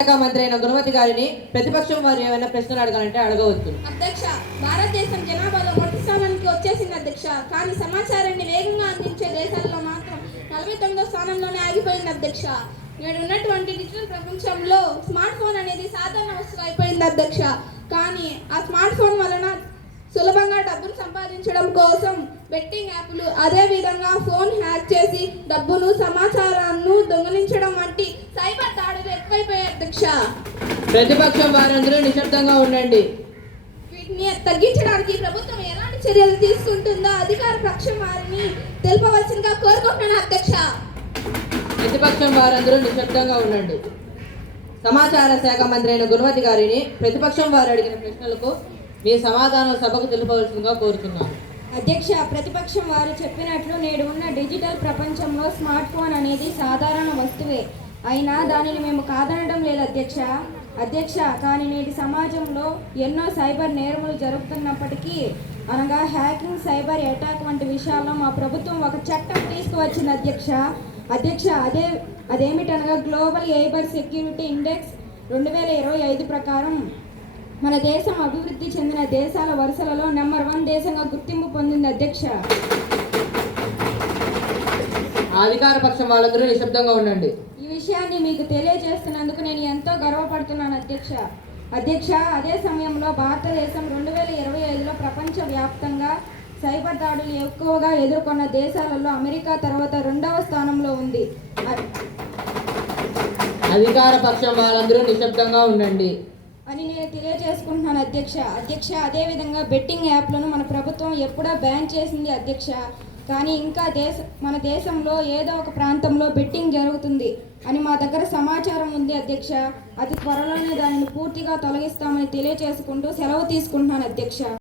శాఖ మంత్రి అయిన గుణవతి గారిని ప్రతిపక్షం వారు ఏమైనా ప్రశ్నలు అడగాలంటే అడగవచ్చు. అధ్యక్ష, భారతదేశం జనాభాలో మొదటి స్థానానికి వచ్చేసింది అధ్యక్ష. కానీ సమాచారాన్ని వేగంగా అందించే దేశాల్లో మాత్రం 49వ స్థానంలోనే ఆగిపోయింది అధ్యక్ష. నేడు ఉన్నటువంటి డిజిటల్ ప్రపంచంలో స్మార్ట్ ఫోన్ అనేది సాధారణ వస్తువు అయిపోయింది అధ్యక్ష. కానీ ఆ స్మార్ట్ ఫోన్ వలన సులభంగా డబ్బును సంపాదించడం కోసం బెట్టింగ్ యాప్లు, అదేవిధంగా ఫోన్ హ్యాక్ చేసి డబ్బును సమాచారాన్ని దొంగిలించడం వంటి సైబర్ దాడులు ఎక్కువైపోయాయి అధ్యక్ష. ప్రతిపక్షం వారందరూ నిశ్శబ్దంగా ఉండండి. వీటిని తగ్గించడానికి ప్రభుత్వం ఎలాంటి చర్యలు తీసుకుంటుందో అధికార పక్షం వారిని తెలుపవలసిందిగా కోరుకుంటున్నాను అధ్యక్ష. ప్రతిపక్షం వారందరూ నిశ్శబ్దంగా ఉండండి. సమాచార శాఖ మంత్రి అయిన గుణవతి గారిని ప్రతిపక్షం వారు అడిగిన ప్రశ్నలకు మీ సమాధానం సభకు తెలుపవలసిందిగా కోరుతున్నాను. అధ్యక్ష, ప్రతిపక్షం వారు చెప్పినట్లు నేడు ఉన్న డిజిటల్ ప్రపంచంలో స్మార్ట్ ఫోన్ అనేది సాధారణ వస్తువే. అయినా దానిని మేము కాదనడం లేదు అధ్యక్ష. కానీ నేటి సమాజంలో ఎన్నో సైబర్ నేరములు జరుగుతున్నప్పటికీ, అనగా హ్యాకింగ్, సైబర్ అటాక్ వంటి విషయాల్లో మా ప్రభుత్వం ఒక చట్టం తీసుకువచ్చింది అధ్యక్ష. అదేమిటనగా గ్లోబల్ సైబర్ సెక్యూరిటీ ఇండెక్స్ 2025 ప్రకారం మన దేశం అభివృద్ధి చెందిన దేశాల వరుసలలో నెంబర్ 1 దేశంగా గుర్తింపు పొందింది అధ్యక్ష. అధికార పక్షం వాళ్ళందరూ నిశ్శబ్దంగా ఉండండి. ఈ విషయాన్ని మీకు తెలియజేస్తున్నందుకు నేను ఎంతో గర్వపడుతున్నాను అధ్యక్ష. అదే సమయంలో భారతదేశం 2025లో ప్రపంచ వ్యాప్తంగా సైబర్ దాడులు ఎక్కువగా ఎదుర్కొన్న దేశాలలో అమెరికా తర్వాత 2వ స్థానంలో ఉంది. అధికార పక్షం వాళ్ళందరూ నిశ్శబ్దంగా ఉండండి అని నేను తెలియజేసుకుంటున్నాను అధ్యక్ష. అదేవిధంగా బెట్టింగ్ యాప్లను మన ప్రభుత్వం ఎప్పుడో బ్యాన్ చేసింది అధ్యక్ష. కానీ ఇంకా మన దేశంలో ఏదో ఒక ప్రాంతంలో బెట్టింగ్ జరుగుతుంది అని మా దగ్గర సమాచారం ఉంది అధ్యక్ష. అతి త్వరలోనే దానిని పూర్తిగా తొలగిస్తామని తెలియజేసుకుంటూ సెలవు తీసుకుంటున్నాను అధ్యక్ష.